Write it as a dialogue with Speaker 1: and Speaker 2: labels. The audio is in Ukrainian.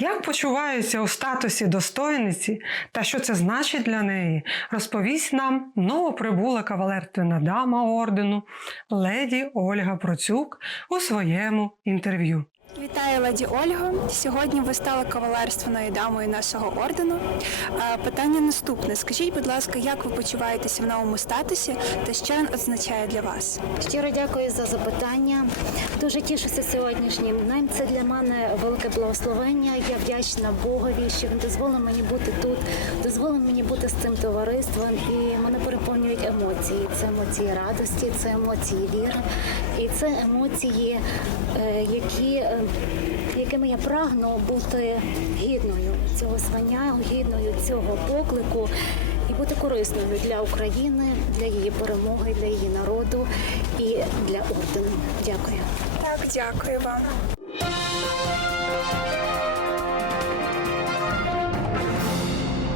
Speaker 1: Як почувається у статусі достойниці та що це значить для неї, розповість нам новоприбула кавалертина дама ордену леді Ольга Процюк у своєму інтерв'ю.
Speaker 2: Вітаю, леді Ольго. Сьогодні ви стали кавалерственною дамою нашого ордену. Е, Питання наступне: скажіть, будь ласка, як ви почуваєтеся в новому статусі та що він означає для вас?
Speaker 3: Щиро дякую за запитання. Дуже тішуся сьогоднішнім днем. Це для мене велике благословення. Я вдячна Богові, що він дозволив мені бути тут, дозволив мені бути з цим товариством, і мене переповнюють емоції. Це емоції радості, це емоції віри, і це емоції, е, які, е, якими я прагну бути гідною цього звання, гідною цього поклику і бути корисною для України, для її перемоги, для її народу і для ордену. Дякую.
Speaker 2: Так, дякую вам.